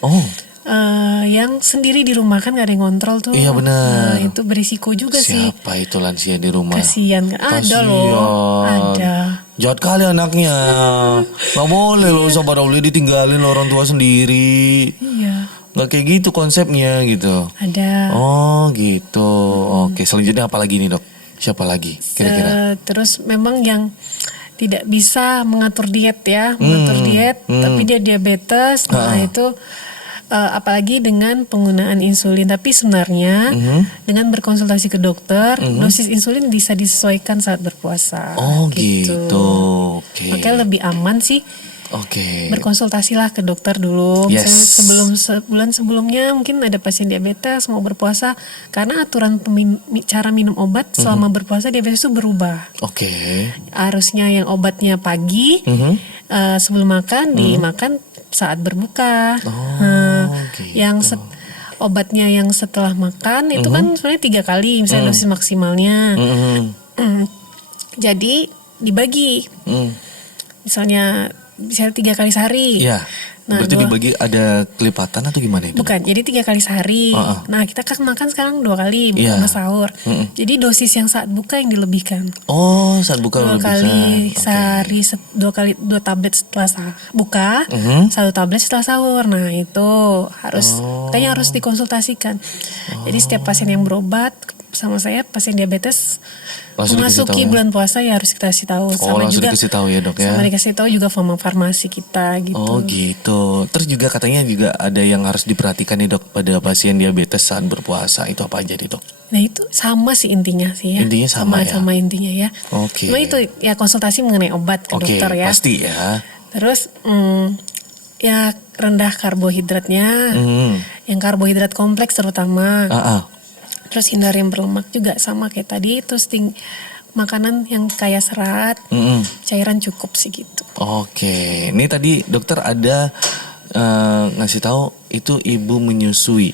Yang sendiri di rumah kan gak ada yang kontrol tuh. Iya benar. Nah, itu berisiko juga sih. Siapa itu lansia di rumah? Kasian kan? Ada loh. Ada. Jahat kali anaknya. Gak boleh loh sahabat Aulia ditinggalin orang tua sendiri. Iya. Gak kayak gitu konsepnya gitu. Ada. Oh gitu. Oke, selanjutnya apa lagi nih dok? Siapa lagi kira-kira? Terus memang yang tidak bisa mengatur diet ya. Tapi dia diabetes. Nah itu apalagi dengan penggunaan insulin. Tapi sebenarnya dengan berkonsultasi ke dokter, dosis insulin bisa disesuaikan saat berpuasa. Gitu. Makanya lebih aman sih berkonsultasilah ke dokter dulu. Misalnya sebulan sebelumnya mungkin ada pasien diabetes mau berpuasa, karena aturan cara minum obat selama berpuasa diabetes itu berubah. Harusnya yang obatnya pagi sebelum makan dimakan saat berbuka. Yang obatnya yang setelah makan itu kan sebenarnya 3 kali misalnya dosis maksimalnya. Jadi dibagi. Misalnya 3 kali sehari. Nah, berarti dibagi ada kelipatan atau gimana itu? Bukan, jadi 3 kali sehari. Nah kita kan makan sekarang 2 kali buka sama sahur. Jadi dosis yang saat buka yang dilebihkan. Saat buka 2 kali sehari, 2 tablet setelah buka, 1 tablet setelah sahur. Nah itu kayaknya harus dikonsultasikan. Jadi setiap pasien yang berobat sama saya, pasien diabetes memasuki bulan puasa ya harus kita kasih tahu. Sama juga dikasih tahu ya dok ya. Sama dikasih tahu juga farmasi kita gitu. Gitu. Terus juga katanya juga ada yang harus diperhatikan nih dok pada pasien diabetes saat berpuasa. Itu apa aja nih dok? Nah itu sama sih intinya sih ya. Intinya sama intinya ya. Cuma itu ya konsultasi mengenai obat ke dokter ya. Pasti ya. Terus ya rendah karbohidratnya, yang karbohidrat kompleks terutama. Terus hindari yang berlemak juga sama kayak tadi. Terus makanan yang kaya serat, cairan cukup sih gitu. Ini tadi dokter ada ngasih tahu itu ibu menyusui.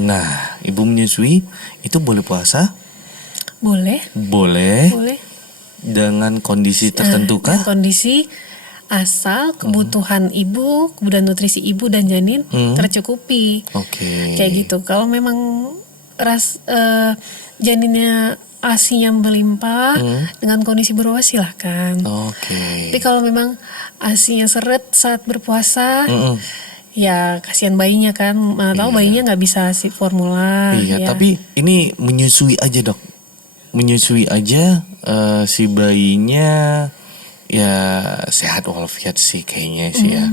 Nah, ibu menyusui itu boleh puasa? Boleh. Dengan kondisi tertentu kah? Dengan kondisi asal kebutuhan ibu, kebutuhan nutrisi ibu dan janin tercukupi. Kayak gitu. Kalau memang janinnya ASI-nya berlimpah dengan kondisi berubah silahkan. Tapi kalau memang ASI-nya seret saat berpuasa, ya kasihan bayinya kan. Tahu bayinya nggak bisa si formula. Ya. Tapi ini menyusui aja dok. Menyusui aja si bayinya ya sehat walafiat sih kayaknya sih ya.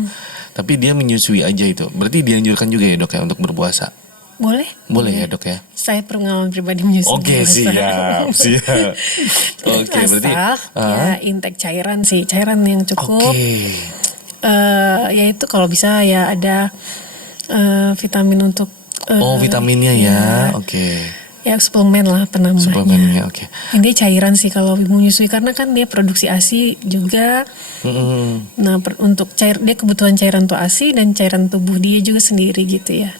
Tapi dia menyusui aja itu. Berarti dianjurkan juga ya dok ya untuk berpuasa? Boleh. Boleh ya dok ya? Saya pengalaman pribadi menyusui. Oke, siap. Oke, berarti ya intake cairan sih, cairan yang cukup. Yaitu kalau bisa ya ada vitamin untuk vitaminnya ya. Oke. Ya suplemen lah penambahnya. Suplemennya, oke. Ini cairan sih kalau menyusui karena kan dia produksi ASI juga. Nah untuk dia kebutuhan cairan untuk ASI dan cairan tubuh dia juga sendiri gitu ya.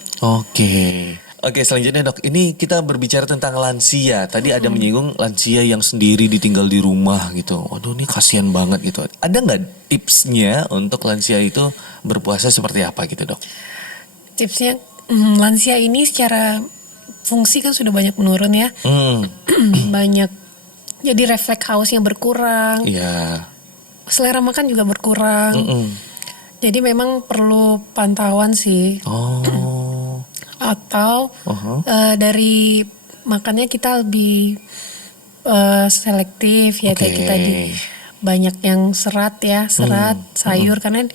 Oke, selanjutnya dok, ini kita berbicara tentang lansia. Tadi ada menyinggung lansia yang sendiri ditinggal di rumah gitu. Waduh, ini kasihan banget gitu. Ada nggak tipsnya untuk lansia itu berpuasa seperti apa gitu dok? Tipsnya, lansia ini secara fungsi kan sudah banyak menurun ya. Banyak, jadi refleks hausnya berkurang. Iya. Selera makan juga berkurang. Jadi memang perlu pantauan sih. Atau dari makannya kita lebih selektif ya, kayak kita banyak yang serat ya, sayur karena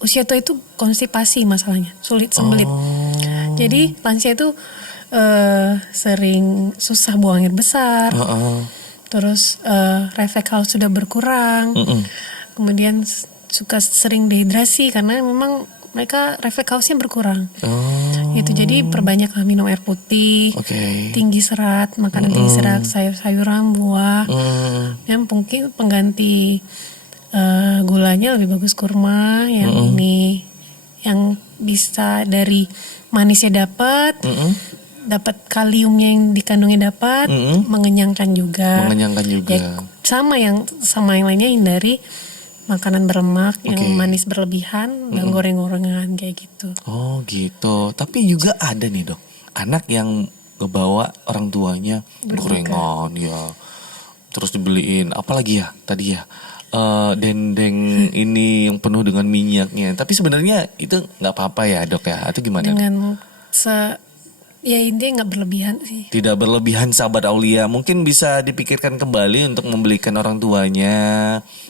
usia tua itu konstipasi masalahnya, sulit sembelit. Jadi lansia itu sering susah buang air besar, terus refleks haus sudah berkurang, kemudian sering dehidrasi karena memang mereka refleks hausnya berkurang. Gitu. Jadi perbanyaklah minum air putih, tinggi serat, makanan tinggi serat, sayur-sayuran, buah. Dan mungkin pengganti gulanya lebih bagus kurma yang ini, yang bisa dari manisnya dapat kaliumnya yang dikandungnya dapat, mengenyangkan juga. Ya, sama yang lainnya hindari makanan berlemak yang manis berlebihan dan goreng-gorengan kayak gitu. Oh gitu. Tapi juga ada nih dok, anak yang ngebawa orang tuanya gorengan ya, terus dibeliin apalagi ya tadi ya dendeng ini yang penuh dengan minyaknya. Tapi sebenarnya itu nggak apa-apa ya dok ya, atau gimana? Dengan ya intinya nggak berlebihan sih. Tidak berlebihan sahabat Aulia. Mungkin bisa dipikirkan kembali untuk membelikan orang tuanya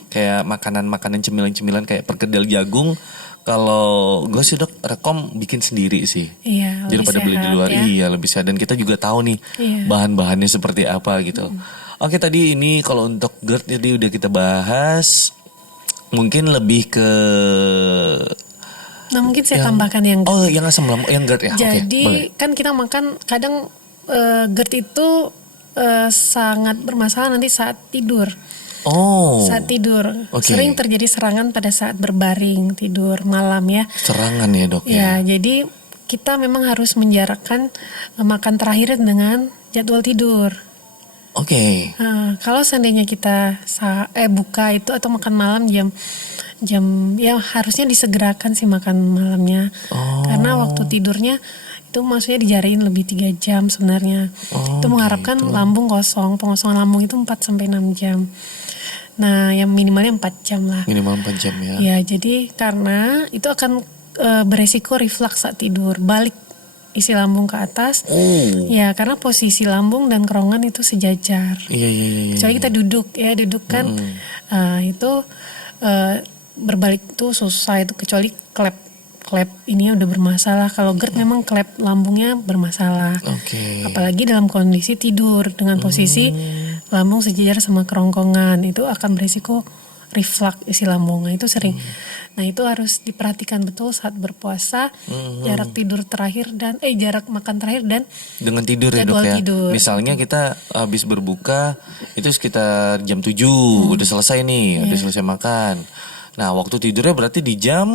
kayak makanan-makanan cemilan-cemilan kayak perkedel jagung. Kalau gue sih dok rekom bikin sendiri sih. Iya. Daripada beli di luar. Ya? Iya lebih sehat, dan kita juga tahu nih bahan-bahannya seperti apa gitu. Oke, tadi ini kalau untuk GERD jadi udah kita bahas. Mungkin lebih ke mungkin saya tambahkan yang GERD. Oh, yang asam lambung, yang GERD ya. Jadi kan kita makan kadang GERD itu sangat bermasalah nanti saat tidur. Saat tidur. Sering terjadi serangan pada saat berbaring tidur malam ya. Serangan ya dok ya. Jadi kita memang harus menjarakkan makan terakhir dengan jadwal tidur. Kalau seandainya kita buka itu atau makan malam jam ya harusnya disegerakan sih makan malamnya. Karena waktu tidurnya itu maksudnya dijarain lebih 3 jam sebenarnya. Itu mengharapkan lambung kosong, pengosongan lambung itu 4-6 jam. Nah yang minimalnya 4 jam lah. Minimal 4 jam ya. Ya jadi karena itu akan beresiko reflux saat tidur, balik isi lambung ke atas. Ya karena posisi lambung dan kerongkongan itu sejajar. Iya. Kecuali kita duduk kan itu berbalik itu susah itu, kecuali klep ini udah bermasalah. Kalau GERD memang klep lambungnya bermasalah. Apalagi dalam kondisi tidur dengan posisi lambung sejajar sama kerongkongan, itu akan berisiko reflux isi lambungnya itu sering. Nah itu harus diperhatikan betul saat berpuasa, jarak tidur terakhir dan jarak makan terakhir dan dengan tidur ya dok ya. Tidur. Misalnya kita habis berbuka itu sekitar jam 7 udah selesai nih, udah selesai makan. Nah waktu tidurnya berarti 3 jam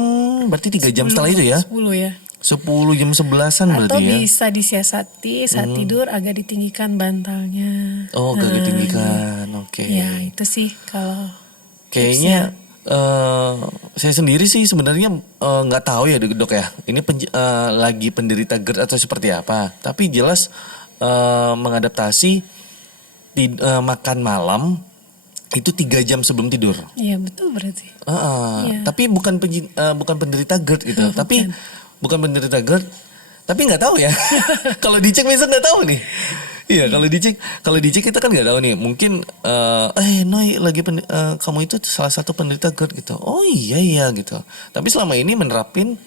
setelah itu ya? 10 ya. 10 jam 11-an berarti ya? Atau bisa disiasati saat tidur agak ditinggikan bantalnya. Agak ditinggikan, Ya itu sih kalau kayaknya saya sendiri sih sebenarnya nggak tahu ya dok ya. Ini lagi penderita GERD atau seperti apa. Tapi jelas mengadaptasi makan malam itu 3 jam sebelum tidur. Iya betul berarti. Tapi bukan penderita GERD gitu. Tapi bukan penderita GERD. Tapi nggak tahu ya. Kalau dicek bisa nggak tahu nih. Iya kalau dicek kita kan nggak tahu nih. Mungkin Noi lagi kamu itu salah satu penderita GERD gitu. Oh iya gitu. Tapi selama ini menerapin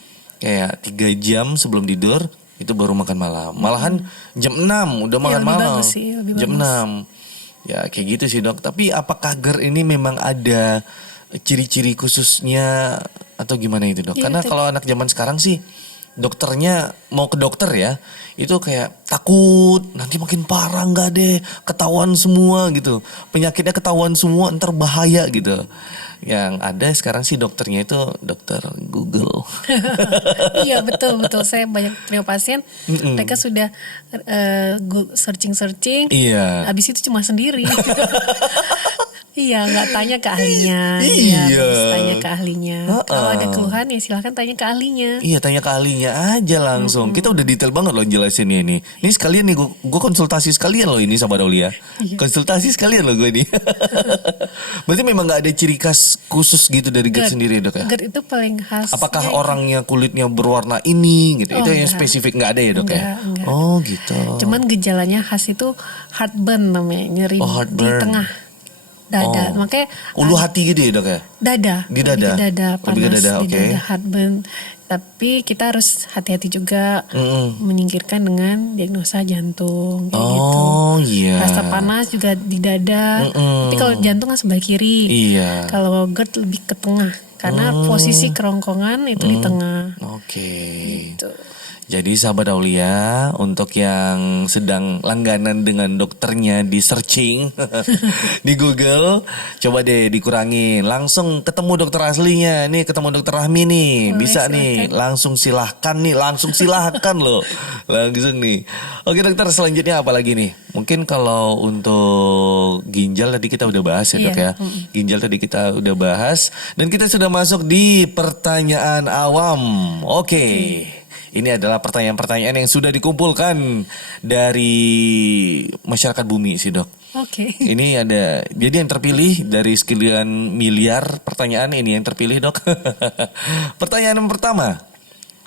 kayak 3 jam sebelum tidur itu baru makan malam. Malahan jam 6 udah makan malam. Bagus sih, lebih jam bagus. 6. Ya kayak gitu sih dok. Tapi apakah GERD ini memang ada ciri-ciri khususnya atau gimana itu dok? Ya, Karena kalau anak zaman sekarang sih dokternya mau ke dokter ya itu kayak takut nanti makin parah nggak deh ketahuan semua gitu, penyakitnya ketahuan semua ntar bahaya gitu. Yang ada sekarang sih dokternya itu dokter Google. Iya betul saya banyak punya pasien mereka sudah searching Iya. habis itu cuma sendiri. Iya, nggak tanya ke ahlinya. Iya. Terus tanya ke ahlinya. Kalau ada keluhan ya silahkan tanya ke ahlinya. Iya, tanya ke ahlinya aja langsung. Kita udah detail banget loh jelasinnya ini. Ini sekalian nih gue konsultasi sekalian loh ini sahabat Aulia. Iya. Konsultasi sekalian loh gue ini. Berarti memang nggak ada ciri khas khusus gitu dari GERD sendiri dok ya? GERD itu paling khas. Apakah orangnya kulitnya berwarna ini gitu? Itu yang spesifik nggak ada ya dok ya? Enggak. Oh gitu. Cuman gejalanya khas itu heartburn namanya, nyeri di heartburn. tengah dada. Makanya ulu hati gitu ya dok ya? dada. Di dada. Lebih ke dada, panas Lebih ke dada, di oke. dada, heartburn. Tapi kita harus hati-hati juga menyingkirkan dengan diagnosa jantung kayak gitu. Oh iya. Rasa panas juga di dada. Tapi kalau jantung kan sebelah kiri. Iya. Kalau GERD lebih ke tengah karena posisi kerongkongan itu di tengah. Oke. Gitu. Jadi sahabat Aulia, untuk yang sedang langganan dengan dokternya di searching di Google, coba deh dikurangin. Langsung ketemu dokter aslinya. Nih ketemu dokter Rahmi nih. Bisa silakan. nih. Langsung silahkan loh. Langsung nih. Oke dokter, selanjutnya apa lagi nih? Mungkin kalau untuk ginjal tadi kita udah bahas ya dok ya. Ginjal tadi kita udah bahas. Dan kita sudah masuk di pertanyaan awam. Oke. Ini adalah pertanyaan-pertanyaan yang sudah dikumpulkan dari masyarakat bumi sih dok. Oke. Ini ada, jadi yang terpilih dari sekian miliar pertanyaan ini yang terpilih dok. Pertanyaan yang pertama,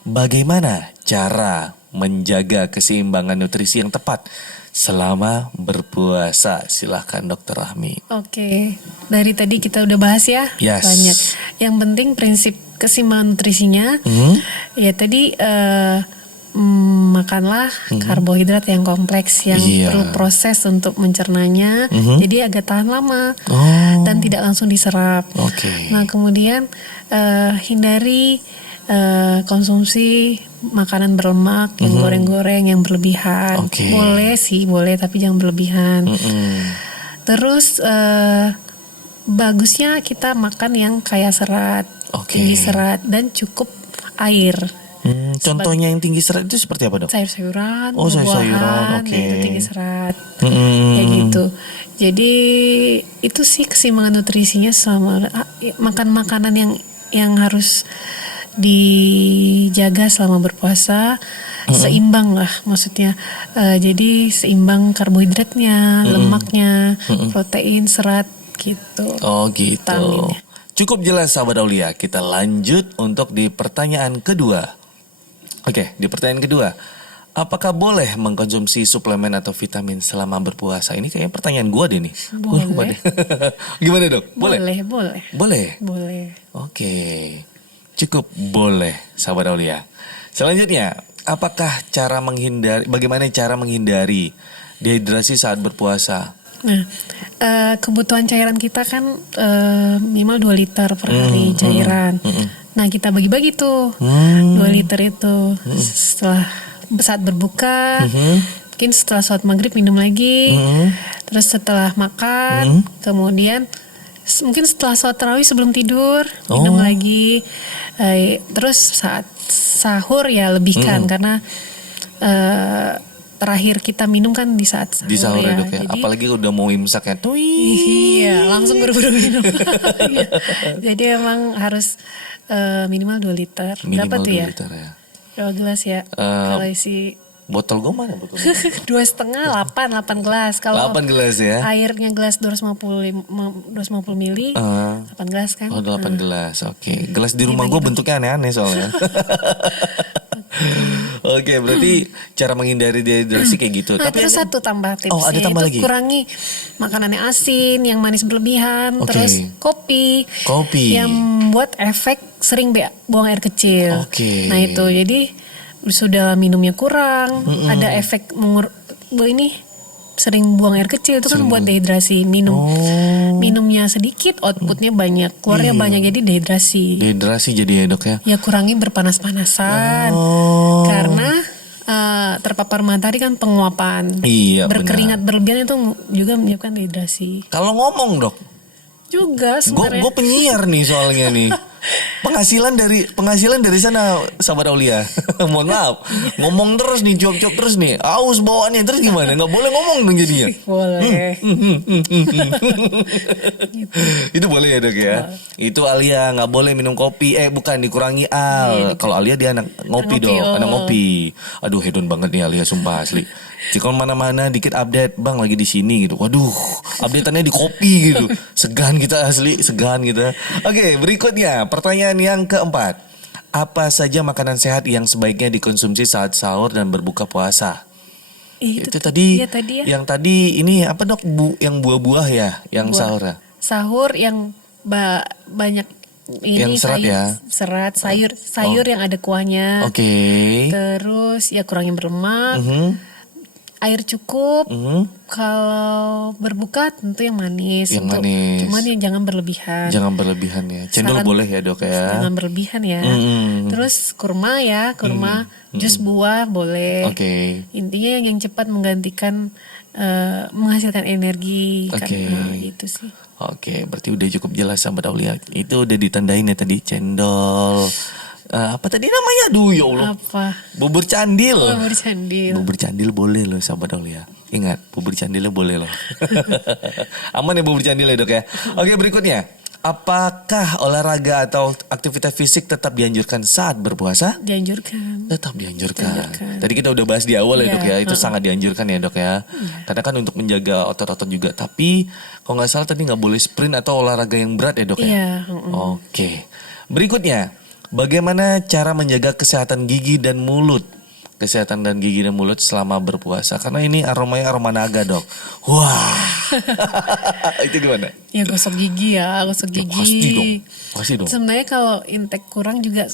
bagaimana cara menjaga keseimbangan nutrisi yang tepat selama berpuasa? Silahkan dokter Rahmi. Oke. Dari tadi kita udah bahas ya. Yes. Banyak. Yang penting prinsip keseimbangan nutrisinya. Ya tadi makanlah karbohidrat yang kompleks yang perlu proses untuk mencernanya. Jadi agak tahan lama dan tidak langsung diserap. Oke. Nah kemudian hindari konsumsi makanan berlemak yang goreng-goreng yang berlebihan. Oke. Boleh tapi jangan berlebihan. Terus bagusnya kita makan yang kaya serat, tinggi serat dan cukup air. Contohnya yang tinggi serat itu seperti apa dok? Sayur-sayuran, sayur-sayuran, buah-buahan, itu tinggi serat. Kayak gitu. Jadi itu sih keseimbangan nutrisinya selama makan makanan yang harus dijaga selama berpuasa. Seimbang lah maksudnya. Jadi seimbang karbohidratnya, lemaknya, protein, serat gitu. Oh gitu. Vitaminnya. Cukup jelas sahabat Aulia. Kita lanjut untuk di pertanyaan kedua. Oke, di pertanyaan kedua. Apakah boleh mengkonsumsi suplemen atau vitamin selama berpuasa? Ini kayaknya pertanyaan gue deh nih. Gua lupa deh. Gimana dok? Boleh? Boleh. Oke. Cukup boleh sahabat Aulia. Selanjutnya, apakah bagaimana cara menghindari dehidrasi saat berpuasa? Nah, kebutuhan cairan kita kan minimal 2 liter per hari cairan. Nah, kita bagi-bagi tuh 2 liter itu setelah saat berbuka, mungkin setelah sholat maghrib minum lagi, terus setelah makan, kemudian mungkin setelah sholat tarawih sebelum tidur minum lagi, terus saat sahur ya lebihkan karena terakhir kita minum kan di saat sahur, di sahur ya dok ya. Jadi, apalagi udah mau imsak ya. Iya, langsung buru-buru minum. Iya. Jadi emang harus minimal 2 liter. Berapa tuh 2 ya? liter ya. 2 gelas ya. Kalau isi Botol gue mana botol? 2,5, 8 gelas. Kalau 8 gelas ya. airnya gelas 250 mili, 8 gelas kan? Oh 8 gelas, oke. Gelas di rumah gue bentuknya aneh-aneh soalnya. Oke, berarti cara menghindari dehidrasi kayak gitu. Nah, Tapi terus satu tambah tipsnya, ada tambah lagi. kurangi makanan yang asin, yang manis berlebihan, terus kopi yang buat efek sering buang air kecil. Nah itu, jadi sudah minumnya kurang, ada efek sering buang air kecil itu kan buat dehidrasi. Minumnya sedikit, outputnya banyak, keluarnya banyak, jadi dehidrasi. Dehidrasi jadi ya dok ya? Ya kurangi berpanas-panasan, karena terpapar matahari kan penguapan. Iya, berkeringat berlebihan itu juga menyebabkan dehidrasi. Kalau ngomong dok? Juga sebenarnya. Gue penyiar nih soalnya nih. Penghasilan dari sana sahabat Aulia. Mohon maaf, ngomong terus nih, cuap-cuap terus nih, aus bawaannya terus gimana? Nggak boleh ngomong dong jadinya. Boleh. Gitu. Itu boleh ya dok ya. Itu Alia nggak boleh minum kopi. Bukan, dikurangi al. Kalau Alia dia anak ngopi dok, anak ngopi. Aduh hedon banget nih Alia, sumpah asli. Jika mana-mana dikit update, bang lagi di sini gitu. Waduh, updateannya di kopi gitu. Segan kita asli, segan kita. Oke, berikutnya pertanyaan yang keempat. Apa saja makanan sehat yang sebaiknya dikonsumsi saat sahur dan berbuka puasa? Itu tadi, yang tadi ini apa dok? Yang buah-buah ya, yang sahur ya? Sahur yang banyak ini yang serat sayur, ya? Serat, sayur yang ada kuahnya. Terus ya kurangin berlemak. Air cukup. Kalau berbuka tentu yang manis. Cuman yang jangan berlebihan. Jangan berlebihan ya. Cendol boleh ya dok ya. Jangan berlebihan ya. Terus kurma, jus buah boleh. Intinya yang cepat menggantikan menghasilkan energi. Gitu sih. Berarti udah cukup jelas sahabat Aulia. Itu udah ditandain ya tadi, cendol. Apa tadi namanya? Aduh ya Allah. Apa? Bubur candil. Bubur candil boleh loh sahabat Aulia. Ingat, bubur candilnya boleh loh. Aman ya bubur candil ya dok ya. Oke, berikutnya. Apakah olahraga atau aktivitas fisik tetap dianjurkan saat berpuasa? Dianjurkan. Tetap dianjurkan. Tadi kita udah bahas di awal ya dok ya. Itu sangat dianjurkan ya dok ya. Karena kan untuk menjaga otot-otot juga. Tapi kalau nggak salah tadi nggak boleh sprint atau olahraga yang berat ya dok ya. Oke. Berikutnya. Bagaimana cara menjaga kesehatan gigi dan mulut? Kesehatan dan gigi dan mulut selama berpuasa. Karena ini aromanya aroma naga dok. Wah. Itu gimana? Ya gosok gigi ya. Pasti dong. Sebenarnya kalau intake kurang juga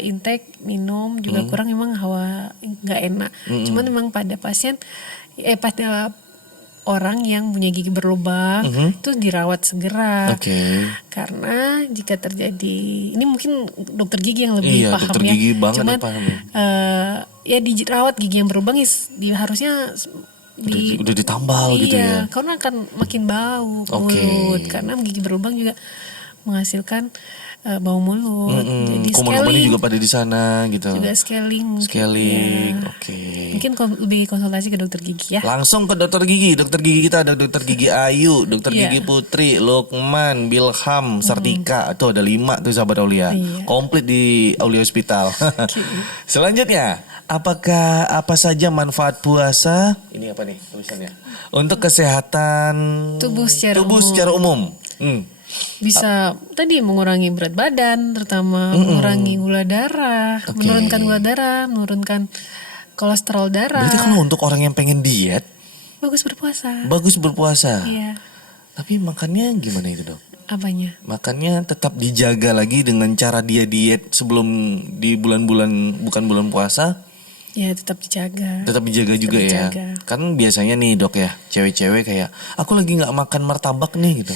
intake minum juga kurang, memang hawa nggak enak. Cuman memang pada pasien pada orang yang punya gigi berlubang itu dirawat segera. Karena jika terjadi, ini mungkin dokter gigi yang lebih paham dokter gigi banget. Cuman ya dirawat gigi yang berlubang harusnya udah ditambal gitu ya. Karena akan makin bau mulut. Karena gigi berlubang juga menghasilkan bau mulut. Jadi scaling juga pada di sana gitu. Juga scaling. Mungkin lebih konsultasi ke dokter gigi ya. Langsung ke dokter gigi. Dokter gigi kita ada dokter gigi Ayu, dokter gigi Putri, Lukman, Bilham, Sartika. Tuh ada 5 tuh sahabat Aulia. Komplit di Aulia Hospital. Selanjutnya, apa saja manfaat puasa? Ini apa nih tulisannya? Untuk kesehatan tubuh secara umum. Bisa tadi mengurangi berat badan, terutama mengurangi gula darah, menurunkan gula darah, menurunkan kolesterol darah. Berarti kalau untuk orang yang pengen diet, bagus berpuasa. Iya. Tapi makannya gimana itu dok? Apanya? Makannya tetap dijaga lagi dengan cara dia diet sebelum di bulan-bulan bukan bulan puasa? Ya tetap dijaga. Tetap dijaga juga ya. Kan biasanya nih dok ya, cewek-cewek kayak aku lagi nggak makan martabak nih gitu.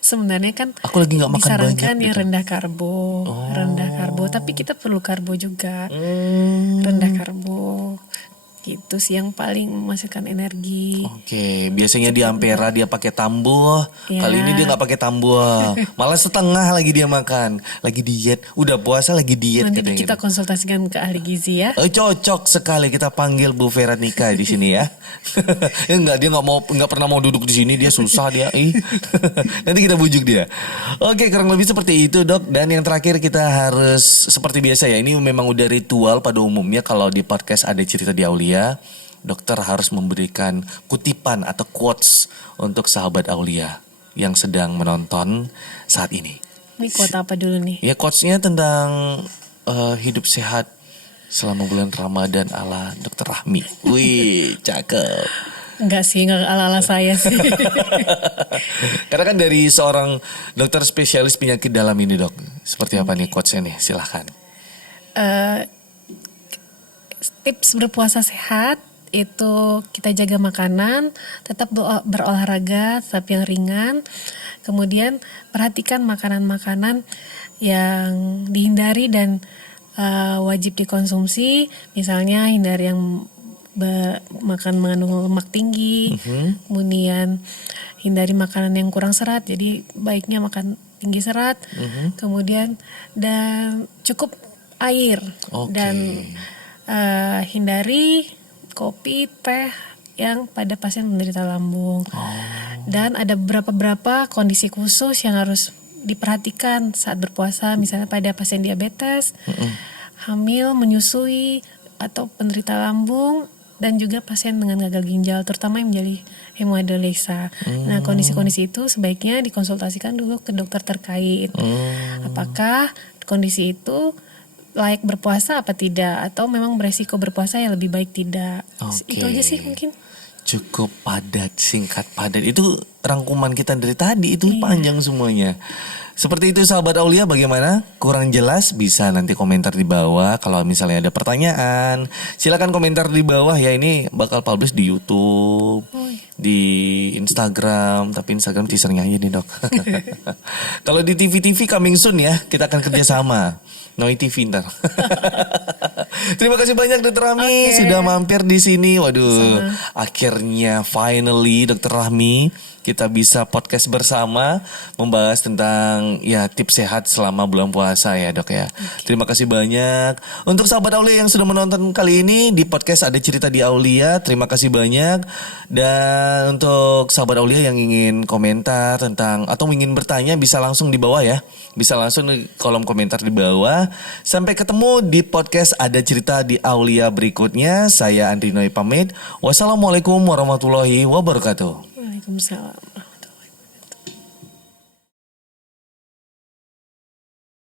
Sebenarnya kan aku lagi nggak makan banyak yang gitu. rendah karbo, tapi kita perlu karbo juga. Rendah karbo. Gitu sih yang paling menghasilkan energi. Biasanya di Ampera dia pakai tambuh. Kali ini dia nggak pakai tambuh, malah setengah lagi dia makan. Lagi diet, udah puasa lagi diet. Nanti kita konsultasikan ke ahli gizi ya. Cocok sekali, kita panggil Bu Veronica di sini ya. Dia nggak pernah mau duduk di sini, dia susah dia. Nanti kita bujuk dia. Kurang lebih seperti itu dok. Dan yang terakhir kita harus seperti biasa ya. Ini memang udah ritual pada umumnya kalau di podcast Ada Cerita di Aulia. Dokter harus memberikan kutipan atau quotes untuk sahabat Aulia yang sedang menonton saat ini. Ini quote apa dulu nih? Ya quotesnya tentang hidup sehat selama bulan Ramadan ala Dokter Rahmi. Wih, cakep. Enggak sih, enggak ala-ala saya sih. Karena kan dari seorang dokter spesialis penyakit dalam ini, Dok. Seperti apa nih quotes-nya nih? Silahkan. Tips berpuasa sehat itu kita jaga makanan, tetap berolahraga tapi yang ringan. Kemudian perhatikan makanan-makanan yang dihindari dan wajib dikonsumsi. Misalnya hindari yang makan mengandung lemak tinggi. Kemudian hindari makanan yang kurang serat. Jadi baiknya makan tinggi serat. Kemudian dan cukup air. Dan hindari kopi, teh yang pada pasien menderita lambung. Dan ada beberapa kondisi khusus yang harus diperhatikan saat berpuasa, misalnya pada pasien diabetes, hamil, menyusui, atau penderita lambung, dan juga pasien dengan gagal ginjal, terutama yang menjadi hemodialisa. Nah, kondisi-kondisi itu sebaiknya dikonsultasikan dulu ke dokter terkait. Apakah kondisi itu layak berpuasa apa tidak, atau memang beresiko berpuasa yang lebih baik tidak. Itu aja sih mungkin. Cukup padat, singkat, padat. Itu rangkuman kita dari tadi, itu panjang semuanya. Seperti itu sahabat Aulia, bagaimana? Kurang jelas bisa nanti komentar di bawah. Kalau misalnya ada pertanyaan, silakan komentar di bawah ya. Ini bakal publish di YouTube, di Instagram, tapi Instagram teasernya aja nih, Dok. Kalau di TV coming soon ya, kita akan kerjasama. Noi TV ntar. Terima kasih banyak Dokter Rahmi sudah mampir di sini. Waduh, akhirnya finally Dokter Rahmi kita bisa podcast bersama membahas tentang ya tips sehat selama bulan puasa ya, Dok ya. Terima kasih banyak untuk sahabat Aulia yang sudah menonton kali ini di podcast Ada Cerita di Aulia. Terima kasih banyak. Dan untuk sahabat Aulia yang ingin komentar tentang atau ingin bertanya bisa langsung di bawah ya. Bisa langsung di kolom komentar di bawah. Sampai ketemu di podcast Ada Cerita di Aulia berikutnya. Saya Andri Noy pamit. Wassalamualaikum warahmatullahi wabarakatuh. Waalaikumsalam.